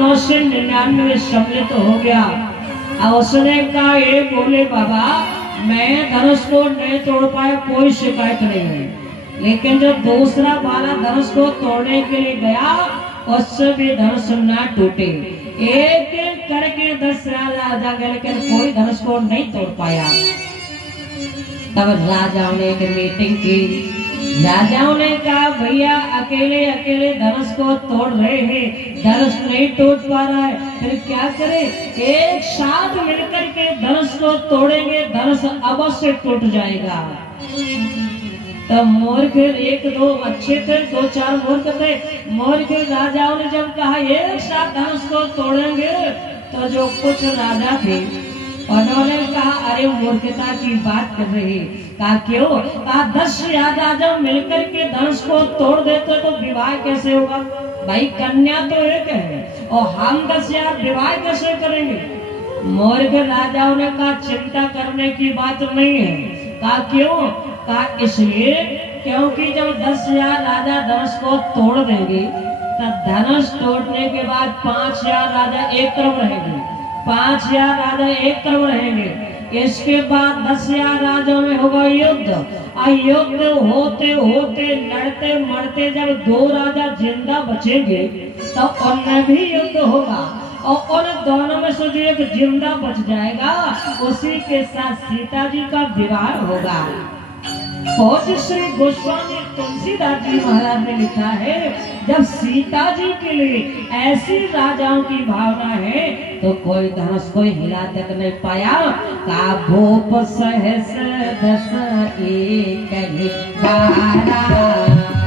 999 सम्मिलित हो गया। और उसने कहा ये बोले बाबा मैं धनुष को नहीं तोड़ पाया, कोई शिकायत नहीं है, लेकिन जब दूसरा वाला धनुष को तोड़ने के लिए गया उससे भी धनुष ना टूटे। एक एक करके 10 राजा गए लेकिन कोई धनुष को नहीं तोड़ पाया। तब राजाओं ने एक मीटिंग की। राजाओं ने कहा भैया अकेले अकेले धनुष को तोड़ रहे हैं, धनुष नहीं टूट पा रहा है, फिर क्या करें? एक साथ मिलकर के धनुष को तोड़ेंगे, धनुष अवश्य टूट जाएगा। तब मूर्ख एक दो अच्छे थे, 2-4 मूर्ख थे। मूर्ख राजाओं ने जब कहा एक साथ धनुष को तोड़ेंगे, तो जो कुछ राजा थे उन्होंने कहा अरे मूर्खता की बात कर रहे। कहा क्यों? कहा 10 राजा मिलकर के धनुष को तोड़ देते तो विवाह कैसे होगा? भाई कन्या तो एक है और हम 10 विवाह कैसे करेंगे? मूर्ख राजाओं ने कहा चिंता करने की बात नहीं है। कहा क्यों? कहा इसलिए क्योंकि जब 10,000 राजा धनुष को तोड़ देंगे तब धनुष तोड़ने के बाद 5,000 राजा एक तरफ रहेंगे, 5,000 राजा एक तरफ रहेंगे। इसके बाद 10,000 राजाओं में होगा युद्ध। युद्ध होते होते लड़ते मरते जब 2 राजा जिंदा बचेंगे तो उनमें भी युद्ध होगा और उन दोनों में से जो एक जिंदा बच जाएगा उसी के साथ सीता जी का विवाह होगा। पूज्य श्री गोस्वामी तुलसीदास जी महाराज ने लिखा है जब सीता जी के लिए ऐसी राजाओं की भावना है तो कोई धनुष कोई हिला तक नहीं पाया। का भूप सहस 10 एक ही 12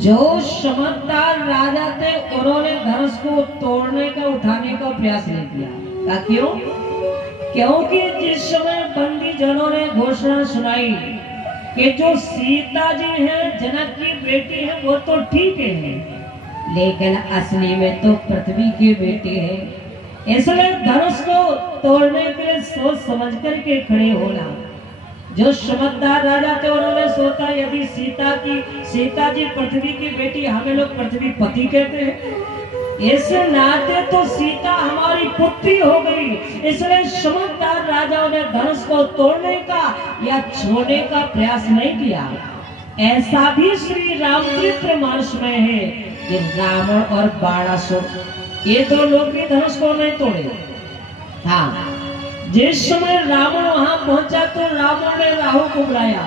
जो समझदार राजा थे उन्होंने धनुष को तोड़ने का उठाने का प्रयास नहीं किया। क्यों? क्योंकि जिस समय बंदी जनों ने घोषणा सुनाई कि जो सीता जी हैं जनक की बेटी है वो तो ठीक है लेकिन असली में तो पृथ्वी की बेटी है, इसलिए धनुष को तोड़ने के लिए सोच समझ कर के खड़े होना। जो समझदार राजा थे उन्होंने सोचा यदि सीता जी पृथ्वी की बेटी, हमें लोग पृथ्वी पति कहते हैं, इस नाते तो सीता हमारी पुत्री हो गई, इसलिए समझदार राजाओं ने धनुष को तोड़ने का या छोड़ने का प्रयास नहीं किया। ऐसा भी श्री रामचरित्र मानस में है कि रावण और बाणासुर ये 2 लोग भी धनुष को नहीं तोड़े। हाँ, जिस समय रावण वहां पहुंचा तो रावण ने राहु को बुलाया,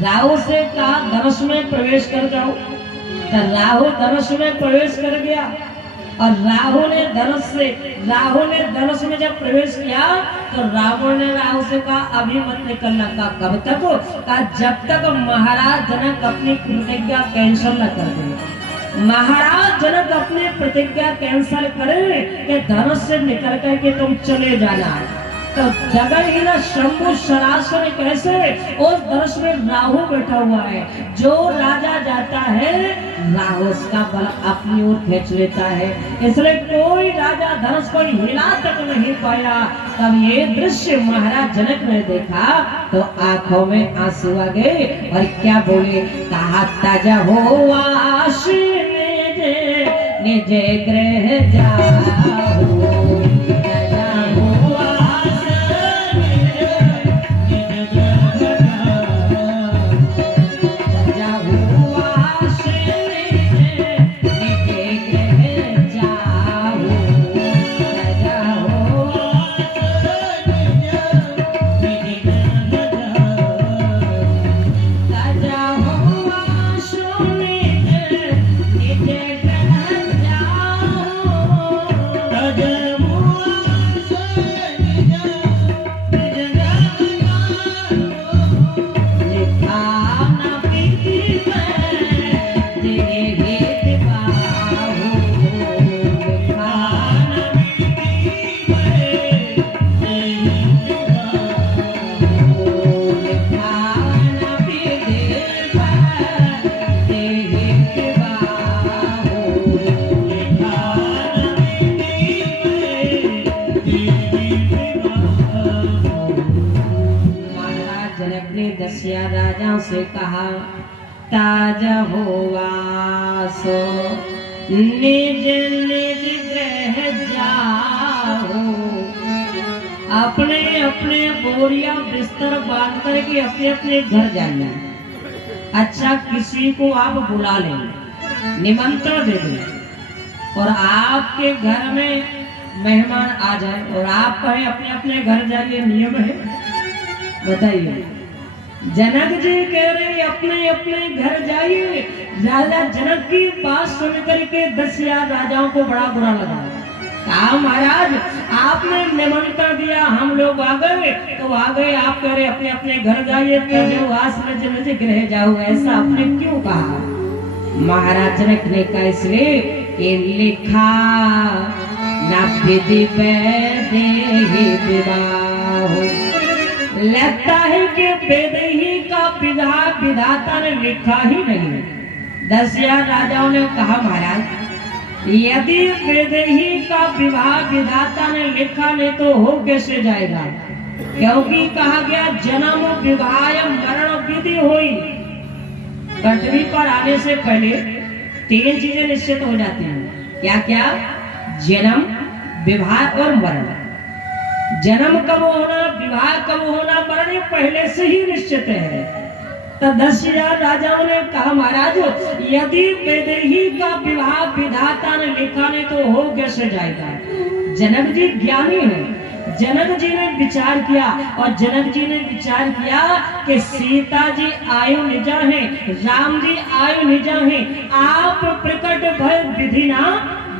राहु से कहा धनुष में प्रवेश कर जाओ। तो राहु धनुष में प्रवेश कर गया और राहु ने धनुष में जब प्रवेश किया तो रावण ने राहु से कहा अभी मत निकलना। का कब तक? कहा जब तक महाराज जनक अपनी प्रतिज्ञा कैंसिल न कर दे। महाराज जनक अपनी प्रतिज्ञा कैंसिल करे कि धनुष से निकल करके तुम चले जाना। तो जगह ही ना शंभु सरासर कैसे उस धनुष में राहु बैठा हुआ है, जो राजा जाता है राहु उसका बल अपनी ओर खींच लेता है, इसलिए कोई राजा धनुष को हिला तक नहीं पाया। तब ये दृश्य महाराज जनक ने देखा तो आंखों में आंसू आ गए और क्या बोले? कहा ताजा हो निज गृह जाओ। दसिया राजा से कहा ताजा हुआ सो निज निज गृह जाओ, अपने अपने बोरिया बिस्तर बांध करके अपने अपने घर जाना। अच्छा किसी को आप बुला लें, निमंत्रण दे दें और आपके घर में मेहमान आ जाए और आप कहें अपने अपने घर जाइए, नियम है? बताइए। जनक जी कह रहे अपने अपने घर जाइए। राजा जनक की बात सुन करके दसिया राजाओं को बड़ा बुरा लगा। कहा महाराज आपने निमंत्रण दिया, हम लोग आ गए तो आ गए, आप कह रहे अपने अपने घर जाइए, निज निज गृह जाओ, ऐसा आपने क्यों कहा? महाराज जनक ने कहा इसलिए कि लिखा ना विधि विवाह, लगता है कि वेदही का विधाता ने लिखा ही नहीं। दसिया राजाओं ने कहा महाराज यदि वेदही का विवाह विधाता ने लिखा नहीं तो हो कैसे जाएगा? क्योंकि कहा गया जन्म विवाह मरण विधि हुई। पृथ्वी पर आने से पहले 3 चीजें निश्चित हो जाती हैं। क्या क्या? जन्म, विवाह और मरण। जन्म कब होना, विवाह कब होना, मरण पहले से ही निश्चित है। तो दसिया राजाओं ने कहा महाराज यदि वेदही का विवाह विधाता ने लिखा नहीं तो हो कैसे जाएगा? जनक जी ज्ञानी है। जनक जी ने विचार किया और जनक जी ने विचार किया कि सीता जी आयु निजा है, राम जी आयु निजा है, आप प्रकट भय विधि ना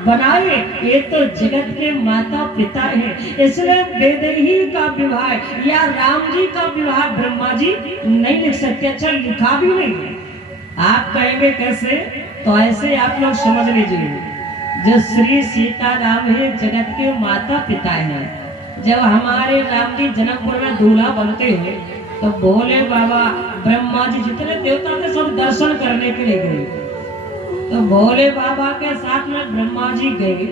बनाए, ये तो जगत के माता पिता है, इसलिए वेदही का विवाह या राम जी का विवाह ब्रह्मा जी नहीं लिख सकते। अच्छा लिखा भी नहीं है। आप कहेंगे कैसे? तो ऐसे आप लोग समझ लीजिए, जो श्री सीता राम है जगत के माता पिता हैं। जब हमारे राम जी जनकपुर में दूल्हा बनते हैं तो भोले बाबा ब्रह्मा जी जितने देवता थे सब दर्शन करने के लिए गए। तो भोले बाबा के साथ में ब्रह्मा जी गए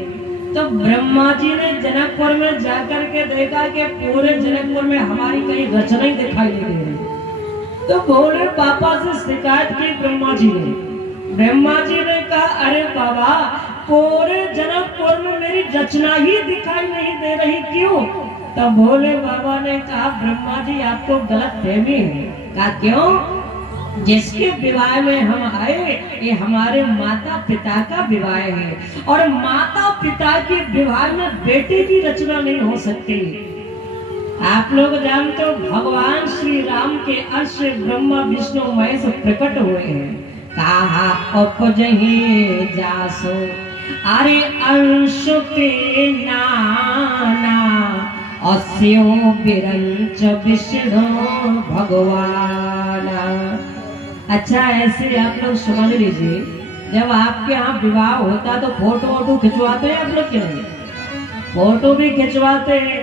तो ब्रह्मा जी ने जनकपुर में जाकर के देखा कि पूरे जनकपुर में हमारी कहीं रचना ही दिखाई नहीं दे रही। तो भोले बाबा से शिकायत की ब्रह्मा जी ने। ब्रह्मा जी ने कहा अरे बाबा पूरे जनकपुर में मेरी रचना ही दिखाई नहीं दे रही, क्यों? तो भोले बाबा ने कहा ब्रह्मा जी आपको गलत फहमी है। कहा क्यों? जिसके विवाह में हम आए ये हमारे माता पिता का विवाह है और माता पिता के विवाह में बेटे की रचना नहीं हो सकती। आप लोग जानते हो भगवान श्री राम के अंश ब्रह्मा विष्णु महेश प्रकट हुए हैं। कहा उपजहि जासो अरे अंश के नाना अस्यो बिरंच विष्णु भगवान। अच्छा ऐसे आप लोग समझ लीजिए, जब आपके यहाँ विवाह होता तो फोटो वोटो खिंचवाते हैं आप लोग के नहीं? फोटो भी खिंचवाते हैं,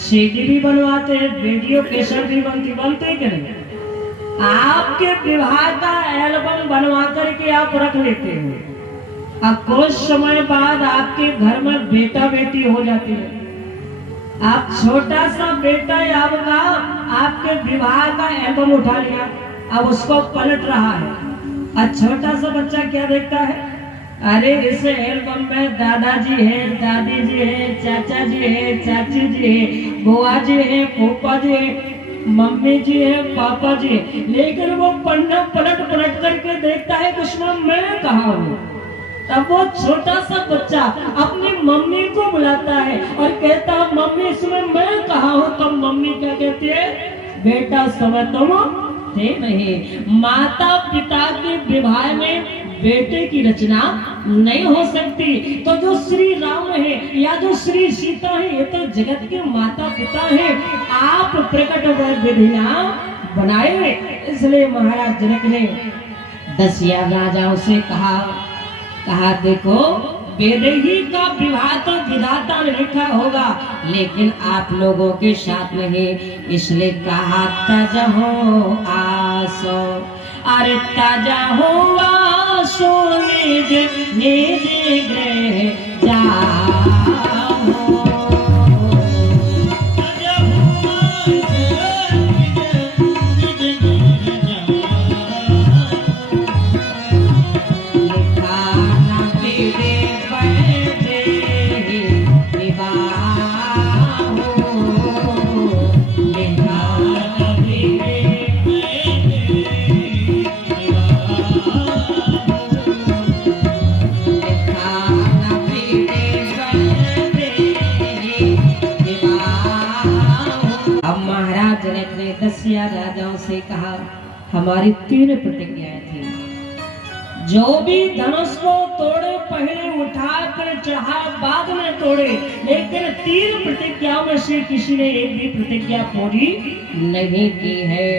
सीडी भी बनवाते हैं, वीडियो कैसेट भी बनते कि नहीं? आपके विवाह का एल्बम बनवा करके आप रख लेते हो। अब कुछ समय बाद आपके घर में बेटा बेटी हो जाती है। आप छोटा सा बेटा आपका आपके विवाह का एल्बम उठा लिया, अब उसको पलट रहा है। अब छोटा सा बच्चा क्या देखता है? अरे इस एल्बम में दादाजी है, दादी जी है, चाचा जी है, चाची जी है, बुआ जी है, फूफा जी है, मम्मी जी है, पापा जी है, लेकिन वो पन्ना पलट पलट करके देखता है कि उसमें मैं कहाँ हूँ। तब वो छोटा सा बच्चा अपनी मम्मी को बुलाता है और कहता है मम्मी इसमें मैं कहाँ हूँ। तो मम्मी क्या कहती है? बेटा समय तुम थे नहीं। माता पिता के विवाह में बेटे की रचना नहीं हो सकती। तो जो श्री राम है या जो श्री सीता है ये तो जगत के माता पिता है, आप प्रकट विधि ना बनाए। इसलिए महाराज जनक ने दसिया राजाओं से कहा देखो वेदही का विवाह तो विधाता ने लिखा होगा लेकिन आप लोगों के साथ नहीं, इसलिए कहा ताजा हो आसो अरे ताजा हो आसो निज निज गृह जाओ। ताजा हो आसो निज निज प्रतिज्ञा राजाओं से कहा, हमारी 3 प्रतिज्ञाएं थी। जो भी धनुष को तोड़े पहले उठा कर चढ़ाए, बाद में तोड़े, लेकिन 3 प्रतिज्ञाओं में से किसी ने एक भी प्रतिज्ञा पूरी नहीं की है।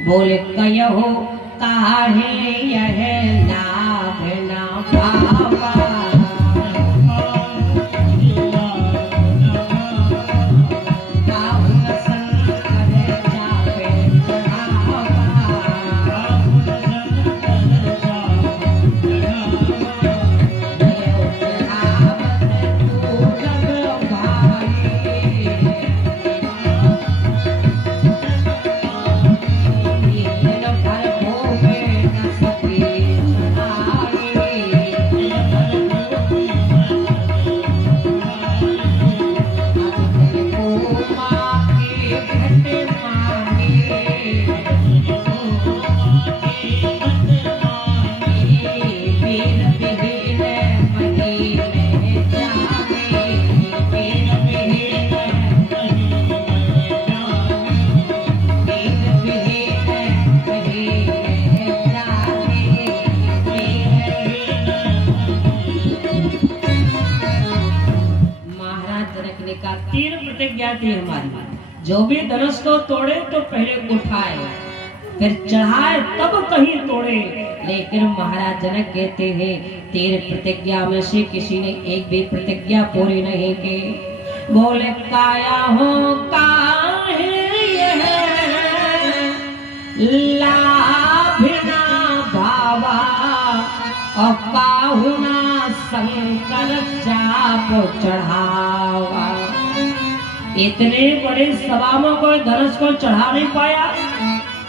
बोले कहो काहे यह लाभ ना पावा, प्रतिज्ञा थी हमारी। जो भी धनुष को तोड़े तो पहले उठाए, फिर चढ़ाए, तब कहीं तोड़े। लेकिन महाराज जनक कहते हैं 13 प्रतिज्ञा में से किसी ने एक भी प्रतिज्ञा पूरी नहीं की। बोले काया हो काहे यह लाभ ना भावा, और काहू ना शंकर चाप चढ़ावा। इतने बड़े सभा में कोई धनुष को चढ़ा नहीं पाया।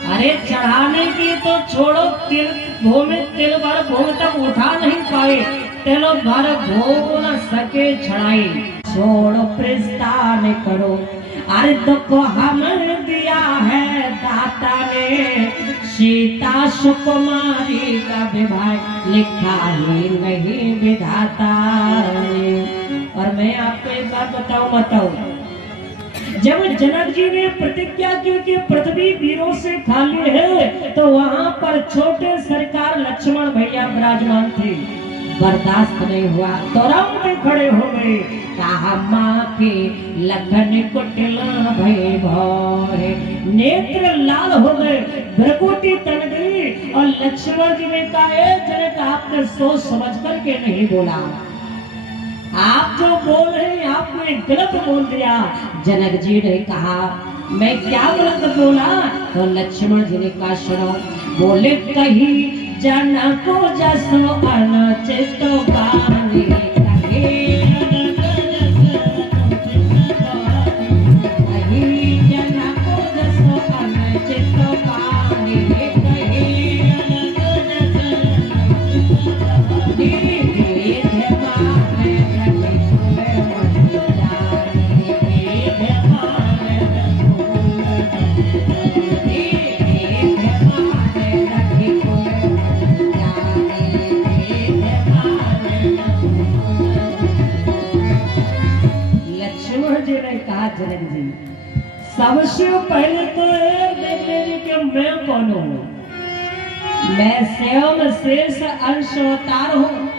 अरे चढ़ाने की तो छोड़ो, तिल भर भूमि तक उठा नहीं पाए, तिलो भर भोग न सके चढ़ाई। छोड़ो प्रस्थान करो, अरे दुख हमें दिया है दाता ने, सीता सुकुमारी का विवाह लिखा ही नहीं विधाता ने। और मैं आपको एक बात बताऊं, जब जनक जी ने प्रतिज्ञा की कि पृथ्वी वीरों से खाली है, तो वहां पर छोटे सरकार लक्ष्मण भैया विराजमान थे। बर्दाश्त नहीं हुआ, तुरंत खड़े हो गए, कहा माँ के लखन कुटिला भय भय, नेत्र लाल हो गए, भ्रकुटी तन गई। और लक्ष्मण जी ने कहा, जनक आपने सोच समझ करके नहीं बोला, आप जो बोल रहे हैं आपने गलत बोल दिया। जनक जी ने कहा, मैं क्या गलत बोला? तो लक्ष्मण जी ने कहा, सुनो। बोले कही जनक को जसो अनुचित बानी, जनक जी सबसे पहले तो देख लीजिए कि मैं कौन हूँ। मैं स्वयं शेष अंश अवतार हूँ।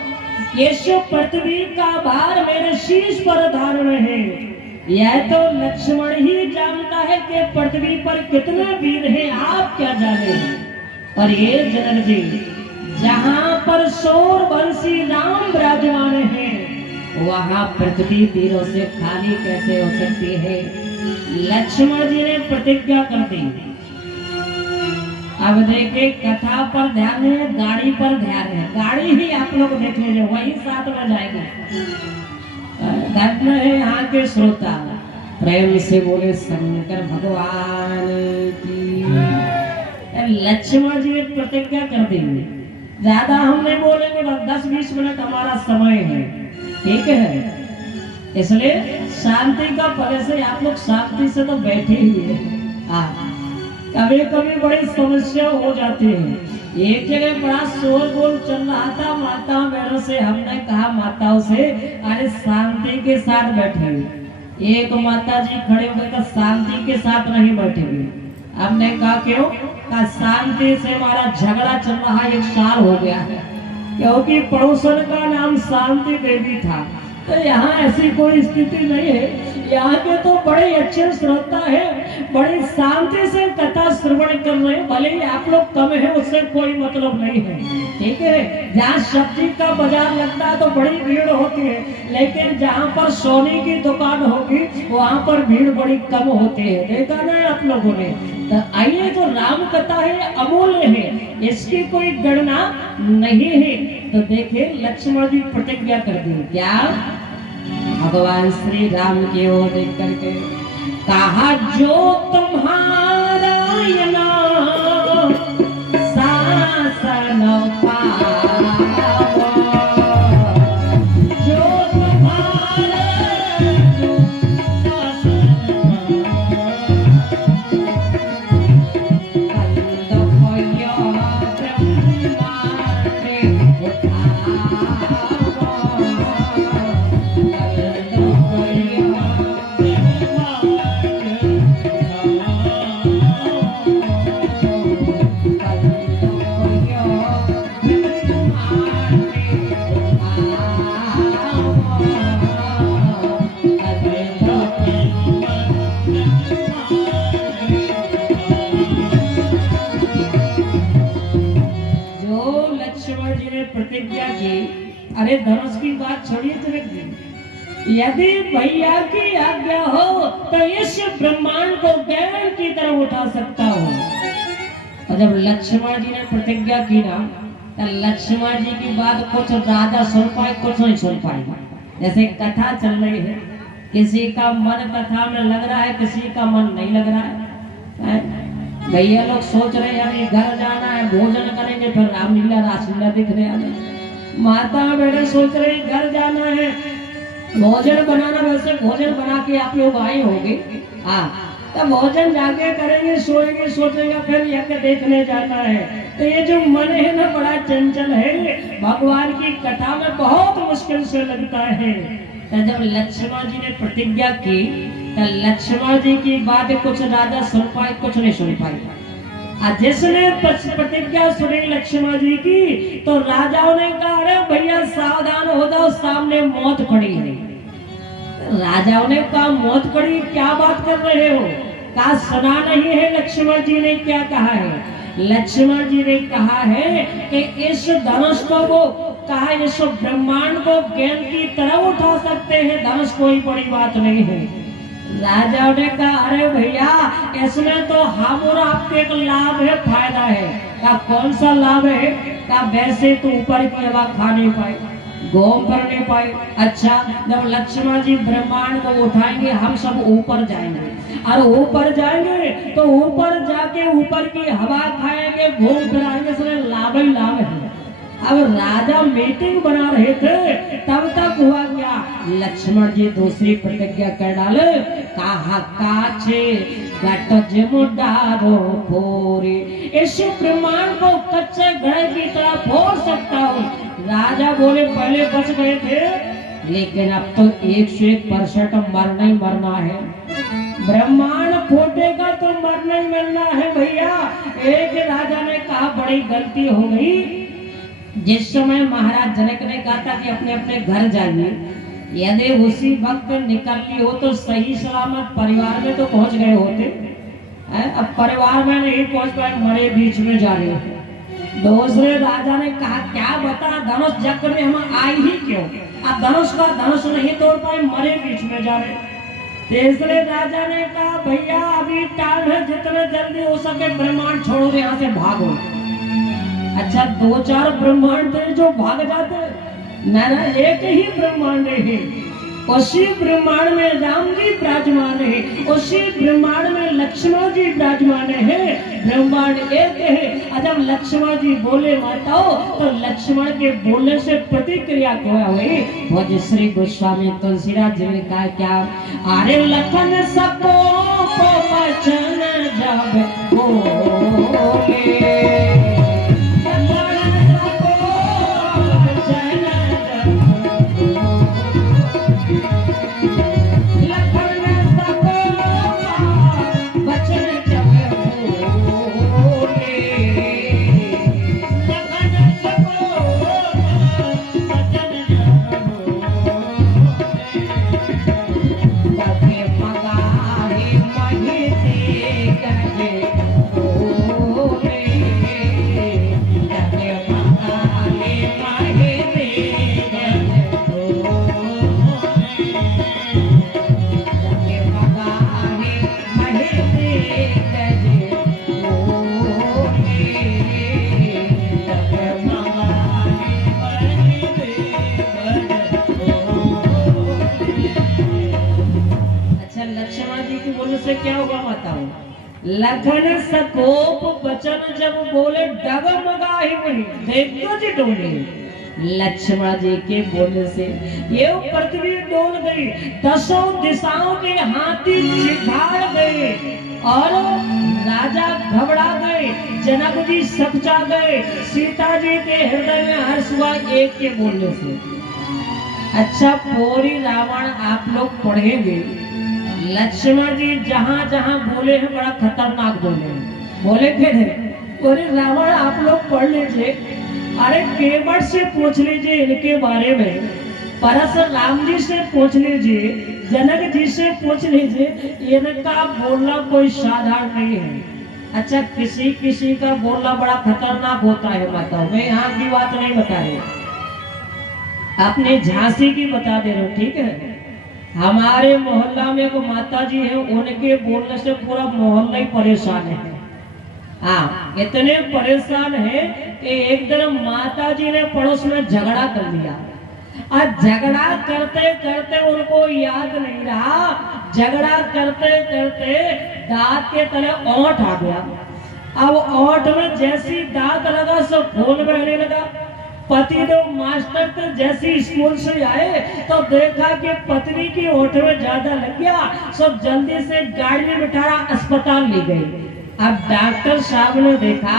यीशु पृथ्वी का भार मेरे शीश पर धारण है। यह तो लक्ष्मण ही जानता है कि पृथ्वी पर कितने वीर हैं, आप क्या जाने। और ये जनक जी, जहाँ पर सूर्यवंशी राम विराजमान है, वहां पृथ्वी वीरों से खाली कैसे हो सकती है? लक्ष्मण जी ने प्रतिज्ञा कर दी। अब देखिए, कथा पर ध्यान है, गाड़ी पर ध्यान है। गाड़ी ही आप लोग देख लीजिए, वही साथ में जाएगा। धन्य है यहाँ के श्रोता, प्रेम से बोले शंकर भगवान की। लक्ष्मण जी ने प्रतिज्ञा कर दी। ज्यादा हम नहीं बोलेंगे, बस 10-20 मिनट हमारा समय है, ठीक है? इसलिए शांति का पहले से आप लोग शांति से तो बैठे ही हैं। कभी कभी बड़ी समस्या हो जाती है। एक जगह बड़ा शोर गोल चल रहा था, माताओं बहनों से हमने कहा, माताओं से, अरे शांति के साथ बैठे। एक माता जी खड़े होकर शांति के साथ नहीं बैठेगी। हमने कहा क्यों? कहा शांति से हमारा झगड़ा चल रहा 1 साल हो गया है, क्योंकि पड़ोसन का नाम शांति देवी था। तो यहाँ ऐसी कोई स्थिति नहीं है। यहाँ के तो बड़े अच्छे श्रोता है, बड़ी शांति से कथा श्रवण कर रहे हैं। भले ही आप लोग कम है, उससे कोई मतलब नहीं है, ठीक है। जहाँ सब्जी का बाजार लगता है तो बड़ी भीड़ होती है, लेकिन जहाँ पर सोने की दुकान होगी वहाँ पर भीड़ बड़ी कम होती है। देखा ना आप लोगों ने? तो आइए, जो राम कथा है अमूल्य है, इसकी कोई गणना नहीं है। तो देखिए लक्ष्मण जी प्रतिज्ञा कर दी। क्या? भगवान श्री राम की ओर देख करके कहा, जो तुम्हारा शासन पावा, जो तुम्हारा प्रतिज्ञा की। अरे धनुष की बात छोड़िए तिलक जी, यदि भैया की आज्ञा हो तो इस ब्रह्मांड को गैर की तरफ उठा सकता हूँ। और जब लक्ष्मण जी ने प्रतिज्ञा की ना, तो लक्ष्मण जी की बात कुछ राजा सुन पाए, कुछ नहीं सुन पाए। जैसे कथा चल रही है, किसी का मन कथा में लग रहा है, किसी का मन नहीं लग रहा है। भैया लोग सोच रहे हैं अभी घर जाना है, भोजन करेंगे, फिर रामलीला रासलीला दिखने आने। माता बेटे सोच रहे घर जाना है, भोजन बनाना, वैसे भोजन बना के आप लोग आए होंगे। हाँ, तो भोजन जाके करेंगे, सोएंगे, सोचेंगे फिर यज्ञ देखने जाना है। तो ये जो मन है ना, बड़ा चंचल है, भगवान की कथा में बहुत मुश्किल से लगता है। तो जब लक्ष्मण जी ने प्रतिज्ञा की, तो लक्ष्मण जी की बात कुछ राजा सुन पाए, कुछ नहीं सुन पाए। जिसने प्रतिज्ञा सुनी लक्ष्मण जी की, तो राजाओं ने कहा, अरे भैया सावधान हो जाओ, सामने मौत खड़ी है। राजाओं ने कहा, मौत खड़ी, क्या बात कर रहे हो? कहा सुना नहीं है लक्ष्मण जी ने क्या कहा है? लक्ष्मण जी ने कहा है कि इस धनुष को वो कहा, इस ब्रह्मांड को गेंद की तरह उठा सकते हैं, धनुष कोई बड़ी बात नहीं है। राजा ने कहा, अरे भैया इसमें तो हम और आपके एक लाभ है, फायदा है। क्या? कौन सा लाभ है? क्या? वैसे तो ऊपर की हवा खा नहीं पाए, घूम कर नहीं पाए। अच्छा, जब लक्ष्मण जी ब्रह्मांड को उठाएंगे, हम सब ऊपर जाएंगे, और ऊपर जाएंगे तो ऊपर जाके ऊपर की हवा खाएंगे, घूम फिर आएंगे, इसमें लाभ ही लाभ है। अब राजा मीटिंग बना रहे थे, तब तक हुआ क्या? लक्ष्मण जी दूसरी प्रतिज्ञा कर डाले। कहा, काछे गट जमुडारो फोरे, इस ब्रह्मांड को कच्चे घड़े की तरह फोड़ सकता हूँ। राजा बोले, पहले बच गए थे, लेकिन अब तो 101% मरना ही मरना है। ब्रह्मांड फूटेगा तो मरना ही मरना है भैया। एक राजा ने कहा, बड़ी गलती हो गई। जिस समय महाराज जनक ने कहा था कि अपने अपने घर जाइए, यदि उसी वक्त निकलनी हो तो सही सलामत परिवार में तो पहुंच गए होते। अब परिवार में नहीं पहुंच पाए, मरे बीच में जा रहे थे। दूसरे राजा ने कहा, क्या बता, धनुष चक्र में हम आए ही क्यों? अब धनुष का धनुष नहीं तोड़ पाए, मरे बीच में जा रहे। तीसरे राजा ने कहा, भैया अभी टाइम है, जितने जल्दी हो सके ब्रह्मांड छोड़ो, यहाँ से भागो। अच्छा, 2-4 ब्रह्मांड थे जो भाग जाते, ना एक ही ब्रह्मांड है। उसी ब्रह्मांड में राम जी विराजमान है, उसी ब्रह्मांड में लक्ष्मण जी विराजमान है। ब्रह्मांड एक है। जब लक्ष्मण जी बोले माताओं, तो लक्ष्मण के बोलने से प्रतिक्रिया क्या हुई? भज श्री गोस्वामी तुलसीदास जी ने कहा, क्या? अरे लखन सबको वचन जब बोले, उससे क्या होगा बताओ। लखन सकोप बचन जब बोले डगमगाही नहीं, देखो जी डोले। लक्ष्मण जी के बोलने से ये पृथ्वी डोल गई, 10 दिशाओं के हाथी छिछाड़ गए और राजा घबरा गए, जनक जी सपचा गए, सीता जी के हृदय में हर्ष हुआ एक के बोलने से। अच्छा, पूरी रावण आप लोग पढ़ेंगे, लक्ष्मण जी जहां जहां बोले हैं बड़ा खतरनाक बोले हैं, बोले थे पूरे रावण आप लोग पढ़ लीजिए। अरे केवट से पूछ लीजिए इनके बारे में, परशुराम जी से पूछ लीजिए, जनक जी से पूछ लीजिए, इनका बोलना कोई साधारण नहीं है। अच्छा, किसी किसी का बोलना बड़ा खतरनाक होता है बताओ, मैं यहाँ की बात नहीं बता रही, अपने झांसी की बता दे रहा हूँ, ठीक है। हमारे मोहल्ला में एक माता जी है, उनके बोलने से पूरा मोहल्ला ही परेशान है। हाँ, इतने परेशान है कि एक दिन माता जी ने पड़ोस में झगड़ा कर लिया, और झगड़ा करते करते उनको याद नहीं रहा, झगड़ा करते करते दांत के तले ओंठ आ गया। अब ओंठ में जैसी दांत लगा सब खून बहने लगा। पतिदेव मास्टर तो जैसे स्कूल से आए तो देखा कि पत्नी की ओंठ में ज्यादा लग गया, सब जल्दी से गाड़ी में बिठाया, अस्पताल ले गए। अब डॉक्टर साहब ने देखा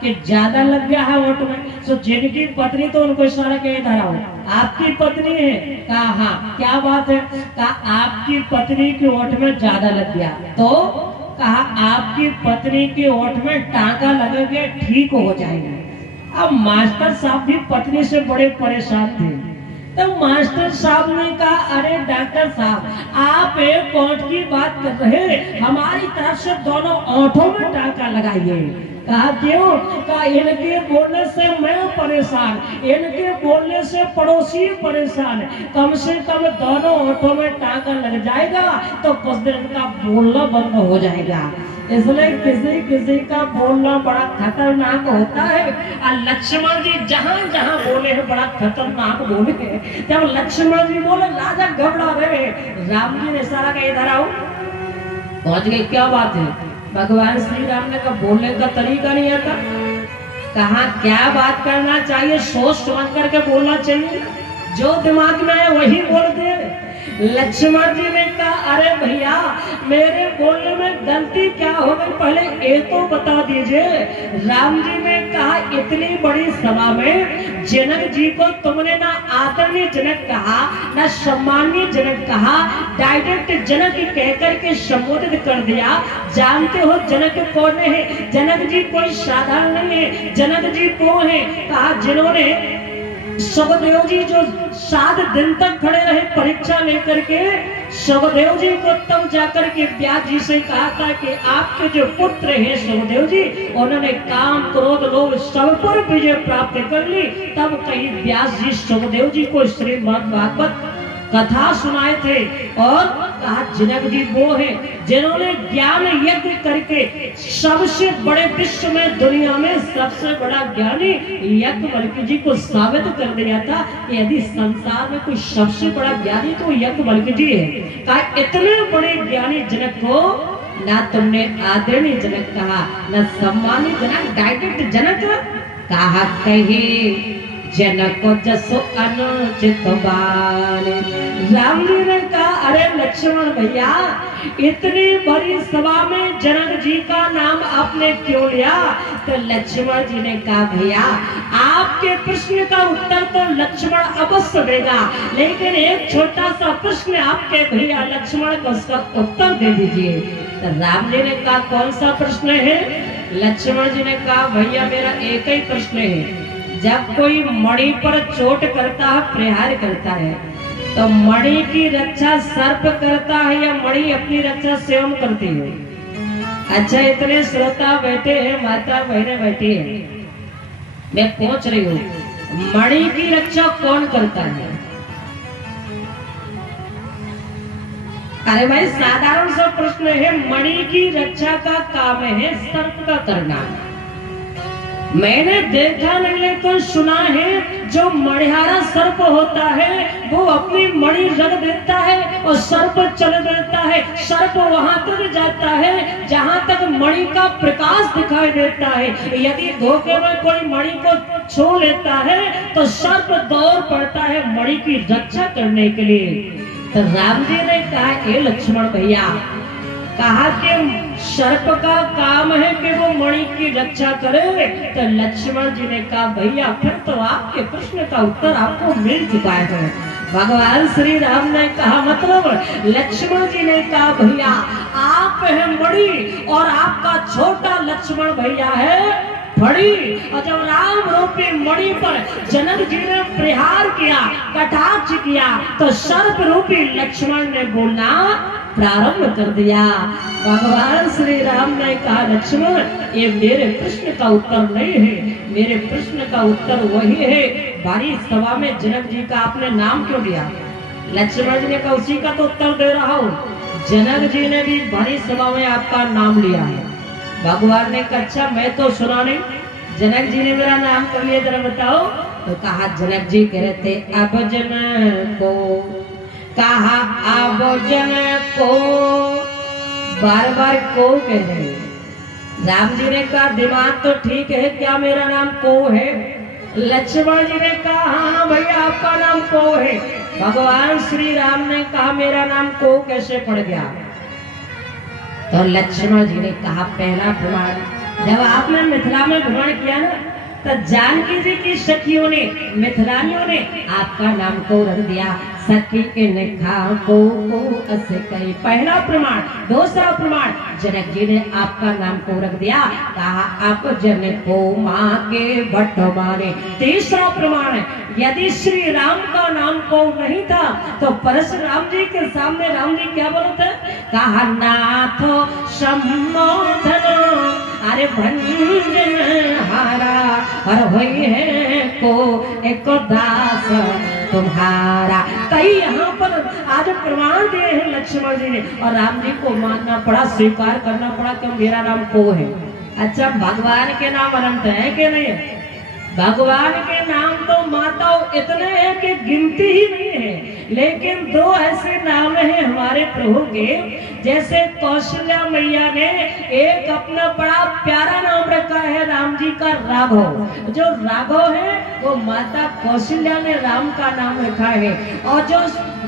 कि ज्यादा लग गया है ओंठ में, तो जिनकी पत्नी, तो उनको इशारा किया, इधर आओ, आपकी पत्नी है? कहा हाँ। क्या बात है? कहा आपकी पत्नी की ओंठ में ज्यादा लग गया। तो कहा आपकी पत्नी की ओंठ में टांका लगेगा, ठीक हो जाएगा। अब मास्टर साहब भी पत्नी से बड़े परेशान थे, तो मास्टर साहब ने कहा अरे डॉक्टर साहब आप एक ओंठ की बात कर रहे, हमारी तरफ से दोनों ओंठों में टांका लगाइए। कहा क्यों? कहा इनके बोलने से मैं परेशान, इनके बोलने से पड़ोसी परेशान, कम से कम दोनों ओंठों में टांका लग जाएगा तो कुछ दिन का बोलना बंद हो जाएगा। इसलिए किसी किसी का बोलना बड़ा खतरनाक होता है, और लक्ष्मण जी जहां जहां बोले हैं बड़ा खतरनाक बोले हैं। जब लक्ष्मण जी बोले राजा घबरा रहे, राम जी ने इशारा किया इधर आओ, पहुंच गए। क्या बात है? भगवान श्री राम ने कहा बोलने का तरीका नहीं आता, कहा क्या बात करना चाहिए, सोच समझ करके बोलना चाहिए, जो दिमाग में है वही बोल दे। लक्ष्मण जी ने कहा अरे भैया मेरे बोलने में गलती क्या हो गई, पहले ये तो बता दीजिए। राम जी ने कहा इतनी बड़ी सभा में जनक जी को तुमने ना आदरणीय जनक कहा, ना सम्मानीय जनक कहा, डायरेक्ट जनक कहकर के संबोधित कर दिया। जानते हो जनक कौन है? जनक जी कोई साधारण नहीं है, जनक जी वो है कहा जिन्होंने सुखदेव जी जो 7 दिन तक खड़े रहे परीक्षा लेकर के, सुखदेव जी को तब जाकर के व्यास जी से कहा था कि आपके जो पुत्र हैं सुखदेव जी, उन्होंने काम क्रोध लोभ सब पर विजय प्राप्त कर ली। तब कहीं व्यास जी सुखदेव जी को श्रीमद् भागवत कथा सुनाए थे, और कहा जनक जी वो है जिन्होंने ज्ञान यज्ञ करके सबसे बड़े विश्व में दुनिया में सबसे बड़ा ज्ञानी याज्ञवल्क्य जी को साबित कर दिया था। यदि संसार में कोई सबसे बड़ा ज्ञानी तो याज्ञवल्क्य जी है। कहा इतने बड़े ज्ञानी जनक को ना तुमने आदरणीय जनक कहा, ना सम्मानित जनक, डायरेक्ट जनक कहा। कहे जनक जसो अनुचित बाले। राम जी ने कहा अरे लक्ष्मण भैया इतनी बड़ी सभा में जनक जी का नाम आपने क्यों लिया? तो लक्ष्मण जी ने कहा भैया आपके प्रश्न का उत्तर तो लक्ष्मण अवश्य देगा, लेकिन एक छोटा सा प्रश्न आपके भैया लक्ष्मण को उसका उत्तर दे दीजिए। तो राम जी ने कहा कौन सा प्रश्न है? लक्ष्मण जी ने कहा भैया मेरा एक ही प्रश्न है, जब कोई मणि पर चोट करता है, प्रहार करता है, तो मणि की रक्षा सर्प करता है या मणि अपनी रक्षा स्वयं करती है? अच्छा इतने श्रोता बैठे हैं, माता बहने बैठी है, मैं पूछ रही हूँ मणि की रक्षा कौन करता है? अरे भाई साधारण सा प्रश्न है, मणि की रक्षा का काम है सर्प का करना। मैंने देखा नहीं लेकिन सुना है जो मणिहारा सर्प होता है वो अपनी मणि रख देता है और सर्प चल देता है। सर्प वहां तक जाता है जहां तक मणि का प्रकाश दिखाई देता है। यदि धोखे में कोई मणि को छू लेता है तो सर्प दौड़ पड़ता है मणि की रक्षा करने के लिए। तो राम जी ने कहा, ए लक्ष्मण भैया, कहा कि सर्प का काम है कि वो मणि की रक्षा करे। तो लक्ष्मण जी ने कहा, भैया फिर तो आपके प्रश्न का उत्तर आपको मिल चुका है। भगवान श्री राम ने कहा, मतलब लक्ष्मण जी ने कहा, भैया आप है मणि और आपका छोटा लक्ष्मण भैया है फड़ी। और जब राम रूपी मणि पर जनक जी ने प्रहार किया, कटाक्ष किया, तो सर्प रूपी लक्ष्मण ने बोलना प्रारंभ कर दिया। भगवान श्री राम ने कहा, लक्ष्मण ये मेरे प्रश्न का उत्तर नहीं है, मेरे प्रश्न का उत्तर वही है, भारी सभा में जनक जी का आपने नाम क्यों लिया। लक्ष्मण जी ने कहा, उसी का तो उत्तर दे रहा हूँ। जनक जी ने भी भारी सभा में आपका नाम लिया है। भगवान ने कहा, अच्छा मैं तो सुना नहीं, जनक जी ने मेरा नाम कर लिया, जरा बताओ। तो कहा, जनक जी कह रहे थे, अब जन को कहा, अब जन को, बार बार को कह रहे हैं। राम जी ने कहा, दिमाग तो ठीक है, क्या मेरा नाम को है। लक्ष्मण जी ने कहा, हाँ भैया आपका नाम को है। भगवान श्री राम ने कहा, मेरा नाम को कैसे पड़ गया। तो लक्ष्मण जी ने कहा, पहला प्रमाण, जब आपने मिथिला में भ्रमण किया ना, तो जानकी जी की सखियों ने, मिथिलानियों ने आपका नाम को रख दिया। सखी के नेखा को असे कई, पहला प्रमाण। दूसरा प्रमाण, जनक जी ने आपका नाम को रख दिया, कहा आप जन को माँ के भट्ट मारे। तीसरा प्रमाण, यदि श्री राम का नाम को नहीं था तो परशुराम जी के सामने राम जी क्या बोलते, कहा नाथ सम्मोधन, अरे भंजन हारा हर हुई है को एक दास तुम्हारा। कई यहाँ पर आज प्रमाण दिए हैं लक्ष्मण जी ने, और राम जी को मानना पड़ा, स्वीकार करना पड़ा कि मेरा नाम को है। अच्छा, भगवान के नाम अनंत है कि नहीं है। भगवान के नाम तो माताओं इतने हैं कि गिनती ही नहीं है, लेकिन दो ऐसे नाम हैं हमारे प्रभु के, जैसे कौशल्या मैया ने एक अपना बड़ा प्यारा नाम रखा है राम जी का, राघव। जो राघव है वो माता कौशल्या ने राम का नाम रखा है। और जो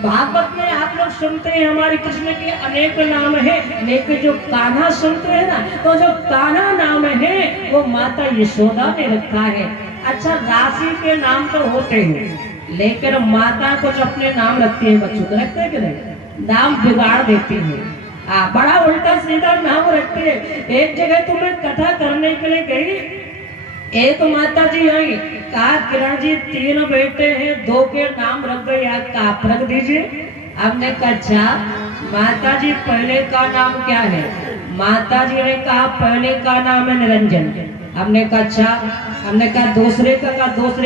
भागवत में आप लोग सुनते हैं हमारे कृष्ण के अनेक नाम है, लेकिन जो कान्हा सुनते हैं ना, तो जो कान्हा नाम है वो माता यशोदा ने रखा है। अच्छा, राशि के नाम तो होते हैं, लेकिन माता कुछ अपने नाम रखती है, बच्चों को रखते हैं कि नहीं, नाम बिगाड़ देती है। बड़ा उल्टा सीधा नाम रखती है। एक जगह तुम्हें कथा करने के लिए गई, एक माता जी आई, कहा किरण जी 3 बेटे हैं, 2 के नाम रख गए, आप रख दीजिए। हमने कहा, अच्छा माता जी पहले का नाम क्या है। माता जी ने कहा, पहले का नाम है निरंजन। हमने कहा, अच्छा। हमने कहा, दूसरे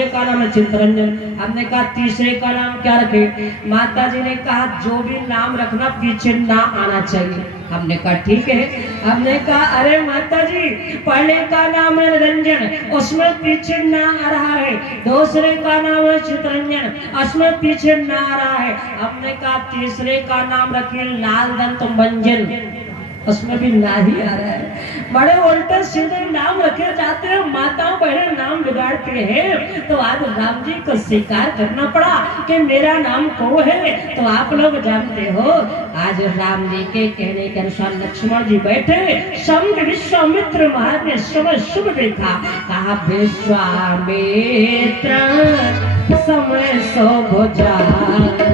का नाम है चित्तरंजन। हमने कहा, तीसरे का नाम क्या रखे। माता जी ने कहा, जो भी नाम रखना पीछे ना आना चाहिए। हमने कहा, ठीक है। हमने कहा, अरे माता जी पहले का नाम है निरंजन, उसमें पीछे ना आ रहा है। दूसरे का नाम है चित्तरंजन, उसमें पीछे ना आ रहा है। हमने कहा, तीसरे का नाम रखिए लाल दंत मंजन, उसमें भी ना ही आ रहा है। बड़े उल्टे सीधे नाम रखे जाते हैं, माताओं बहने नाम बिगाड़ते हैं। तो आज राम जी को स्वीकार करना पड़ा कि मेरा नाम को है। तो आप लोग जानते हो, आज राम जी के कहने के अनुसार लक्ष्मण जी बैठे, संग विश्वामित्र महाराज ने समय शुभ देखा, कहा विश्वामित्र समय शुभ जाने,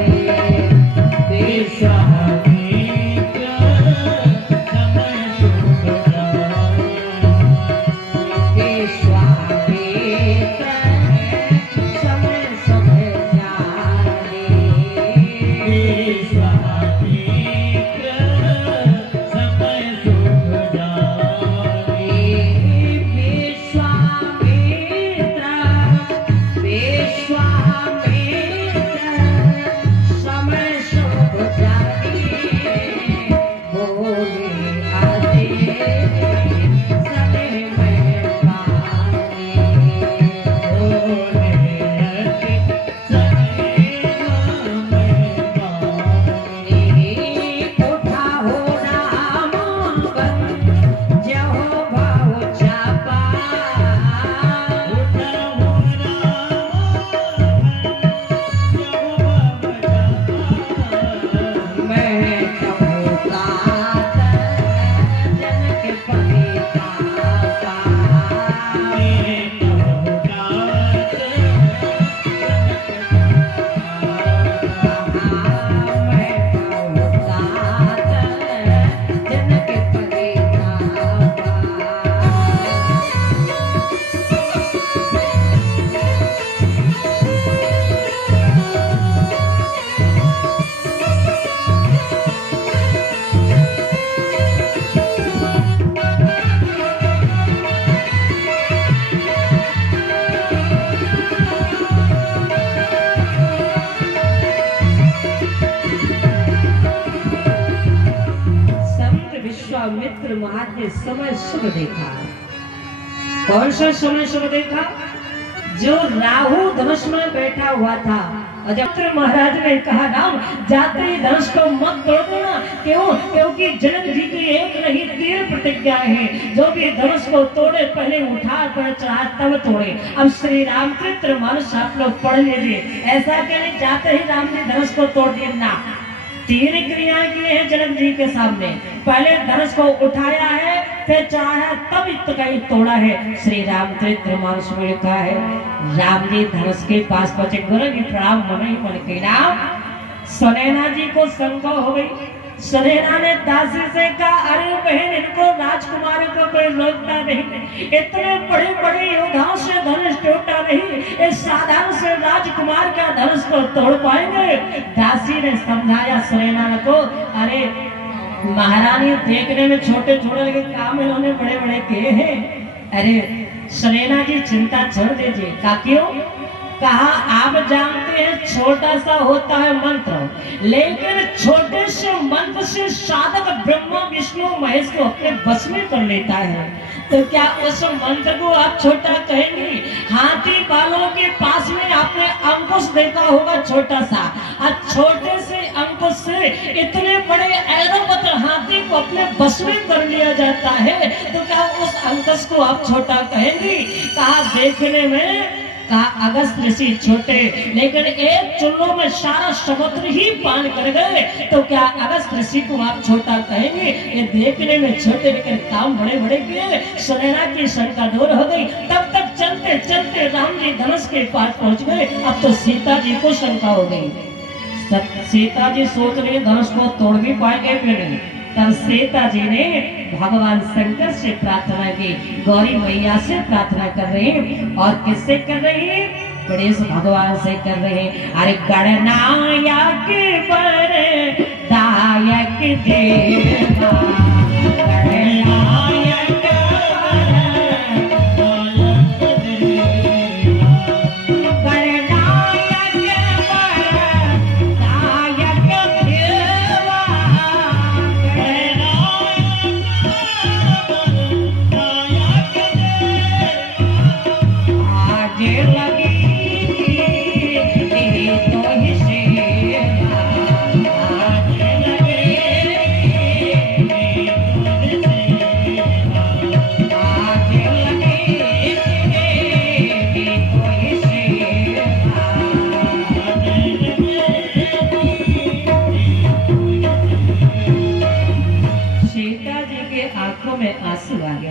महाराज ने समय शुभ देखा। कौन सा समय शुभ देखा? जो राहु धनुष में बैठा हुआ था। और जब महाराज ने कहा राम जाते ही धनुष को मत तोड़ देना। क्यों? क्योंकि जनक जी की एक नहीं 3 प्रतिज्ञा है, जो भी धनुष को तोड़े पहले उठा पर चढ़ा तब तोड़े। अब श्री रामचरितमानस आप लोग पढ़ लीजिए। ऐसा कहने जाते ही राम ने धनुष को तोड़ दिया ना। 3 क्रियाएं की है जनक जी के सामने। पहले धनुष को उठाया है, फिर चढ़ाया, तब इतकाई तोड़ा है। श्री रामचरितमानस में लिखा है राम जी धनुष के पास पहुंचे, गुरु जी प्रणाम होने पर के राम। सुनैना जी को शंका हो गई। सुनैना ने दासी से कहा अरे बहन इनको राजकुमारी को कोई रोकता नहीं, इतने बड़े बड़े योद्धाओं से धनुष टूटा नहीं, इस साधारण से राजकुमार का धनुष को तोड़ पाएंगे। दासी ने समझाया सुनैना को, अरे महारानी देखने में छोटे छोटे लेकिन काम इन्होंने बड़े बड़े किए हैं। अरे सुनैना जी चिंता छोड़ दीजिए। का क्यों? कहा आप जानते हैं छोटा सा होता है मंत्र, लेकिन छोटे से मंत्र से साधक ब्रह्मा विष्णु महेश को अपने बस में कर लेता है। तो क्या उस मंत्र को आप छोटा कहेंगे? हाथी बालों के पास में आपने अंकुश देखा होगा छोटा सा, और छोटे से अंकुश से इतने बड़े ऐरावत हाथी को अपने बस में कर लिया जाता है। तो क्या उस अंकुश को आप छोटा कहेंगे? कहा देखने में कहा अगस्त ऋषि छोटे, लेकिन एक चुल्लू में सारा समुद्र ही पान कर गए। तो क्या अगस्त ऋषि को आप छोटा कहेंगे? ये देखने में छोटे लेकिन काम बड़े बड़े किए। सुनैना की शंका दूर हो गई। तब तक चलते चलते राम जी धनुष के पास पहुंच गए। अब तो सीता जी को शंका हो गई। सीता जी सोच रही धनुष को तोड़ भी पाएंगे कि नहीं। तब सीता जी ने भगवान शंकर से प्रार्थना की, गौरी मैया से प्रार्थना कर रहे हैं। और किससे कर रहे हैं? गणेश भगवान से कर रहे हैं। अरे गणनायक वरदायक देवा, गणनायक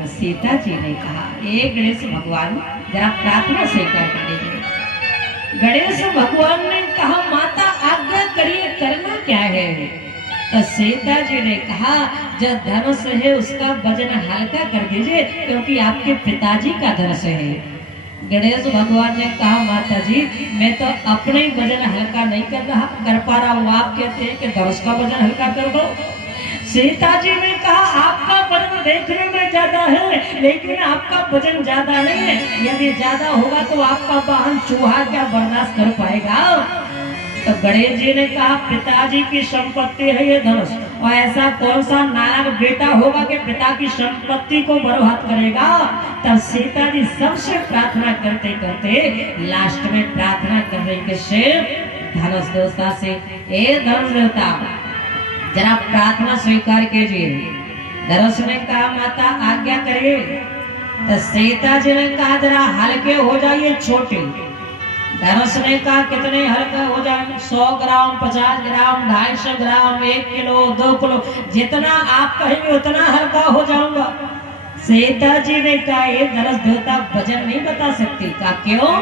सीता जी ने कहा ए गणेश भगवान जरा प्रार्थना स्वीकार कर लीजिए। गणेश भगवान ने कहा माता आज्ञा करिए, करना क्या है? तो सीता जी ने कहा जो धनुष है उसका वजन हल्का कर दीजिए, क्योंकि आपके पिताजी का धनुष है। गणेश भगवान ने कहा माता जी मैं तो अपने ही वजन हल्का नहीं कर पा रहा हूँ, आप कहते हैं कि धनुष का वजन हल्का कर दो। सीता जी ने कहा आपका वजन देखने में ज्यादा है, लेकिन आपका वजन ज्यादा नहीं है। यदि ज्यादा होगा तो आपका वाहन चूहा क्या बर्दाश्त कर पाएगा? तो गणेश जी ने कहा पिताजी की संपत्ति है ये धनुष, और ऐसा कौन सा नारायण बेटा होगा कि पिता की संपत्ति को बर्बाद करेगा? तब सीता जी सबसे प्रार्थना करते करते लास्ट में प्रार्थना कर रही कि शिव धनुष देवता से, ए धनुष देवता जरा प्रार्थना स्वीकार कीजिए। धनुष ने कहा माता आज्ञा करिए। तो सीता जी ने कहा जरा हल्के हो जाइए छोटे। धनुष ने कहा कितने हल्का हो जाए? 100 ग्राम, 50 ग्राम, 250 ग्राम, 1 किलो, 2 किलो, जितना आप कहेंगे उतना हल्का हो जाऊंगा। सीता जी ने कहा ये धनुष देवता वजन नहीं बता सकती। का क्यों?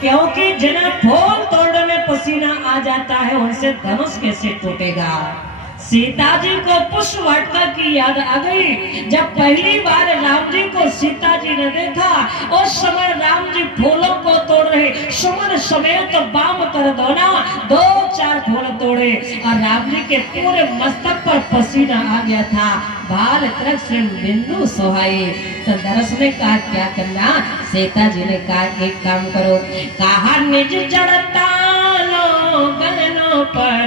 क्योंकि जिन्हें फूल तोड़ने में पसीना आ जाता है उनसे धनुष कैसे टूटेगा? सीता जी को पुष्प वाटिका की याद आ गई। जब पहली बार राम जी को सीता जी ने देखा उस समय राम जी फूलों को तोड़ रहे, सुमन समेत बाम कर दोना 2-4 फूल तोड़े और राम जी के पूरे मस्तक पर पसीना आ गया था। बाल तरक से बिंदु सोहाई। तो धनुष ने कहा क्या करना? सीता जी ने कहा एक काम करो, कहा निज चढ़ता लो गगनों पर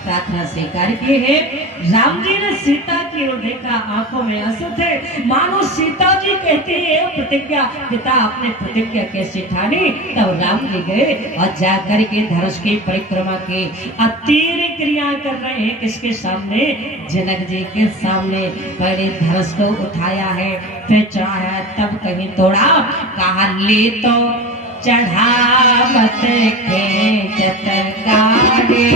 प्रार्थना स्वीकार की है। राम जी ने सीता की ओर देखा, आंखों में आंसू थे, मानो सीता जी कहती है प्रतिज्ञा, पिता आपने प्रतिज्ञा कैसे ठानी। तब राम जी गए और जाकर के धनुष की परिक्रमा की, तीन क्रिया कर रहे हैं। किसके सामने? जनक जी के सामने। पहले धनुष को उठाया है, फिर चढ़ाया, तब कहीं तोड़ा, कहा ले तो चढ़ावत खेचत गाड़े,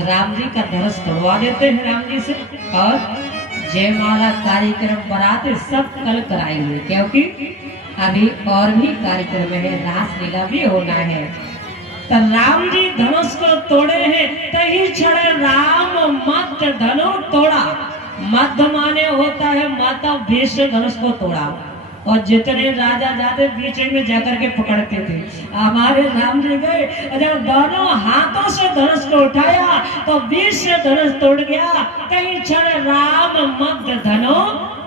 राम जी का धनुष तोड़वा देते हैं राम जी से। और जयमाला कार्यक्रम बराते सब कल कराएंगे, क्योंकि अभी और भी कार्यक्रम है, रासलीला भी होना है। तो राम जी धनुष को तोड़े हैं, तही क्षण राम मध्य धनु तोड़ा। मध्य माने होता है माता भीष्म धनुष को तोड़ा, और जितने राजा जाते बीच में जाकर के पकड़ते थे। हमारे राम जी गए, जब दोनों हाथों से धनुष को उठाया तो बीच से धनुष तोड़ गया। कई क्षण राम मध्य धनु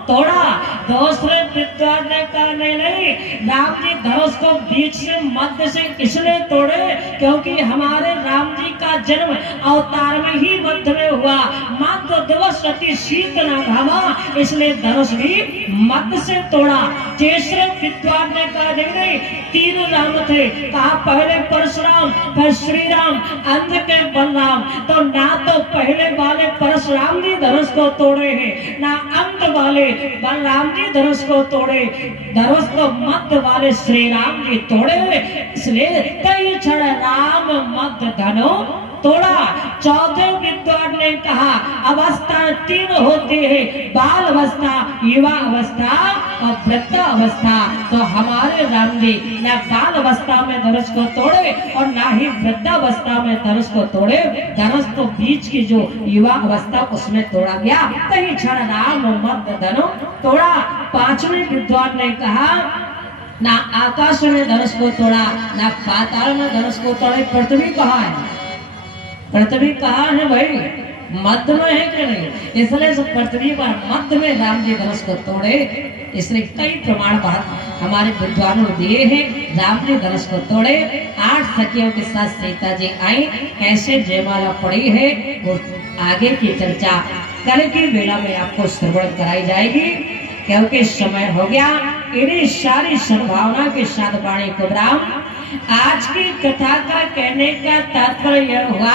तोड़ा। दूसरे विद्वान ने कहा नहीं, राम जी धनुष को बीच से मध्य से इसलिए तोड़े क्योंकि हमारे राम जी का जन्म अवतार में ही मध्य में हुआ। मध्य दिवस अति शीत न घामा, इसलिए धनुष भी मध्य से तोड़ा। तीसरे विद्वान ने कहा नहीं, तीन राम थे, कहा पहले परशुराम, फिर श्री राम, अंत के बलराम। तो ना तो पहले वाले परशुराम जी धनुष को तोड़े हैं, ना अंत वाले बलराम जी धनुष को तोड़े। धनुष को मध्य वाले श्री राम जी तोड़े, इसलिए कई क्षण राम मध्य धनु तोड़ा। चौथे विद्वान ने कहा अवस्था तीन होती है, बाल अवस्था, युवा अवस्था और वृद्ध अवस्था। तो हमारे राम जी न बाल अवस्था में धनुष को तोड़े और ना ही वृद्धावस्था में धनुष को तोड़े। धनुष तो बीच की जो युवा अवस्था उसमें तोड़ा गया। कहीं क्षण राम मध्य धनु तोड़ा। पांचवें विद्वान ने कहा ना आकाश में धनुष को तोड़ा, ना पाताल में धनुष को तोड़े। पृथ्वी कहाँ है? पृथ्वी कहाँ है भाई? मध्य में है कि नहीं? इसलिए पृथ्वी पर मध्य में राम जी धनुष को तोड़े। इसलिए कई प्रमाण बात हमारे विद्वानों ने दिए हैं। राम जी धनुष को तोड़े। 8 सखियों के साथ सीता जी आई, कैसे जयमाला पड़ी है वो आगे की चर्चा कल की बेला में आपको श्रवण कराई जाएगी, क्योंकि समय हो गया। इन्हीं सारी संभावना के साथ वाणी को विराम। आज की कथा का कहने का तात्पर्य यह हुआ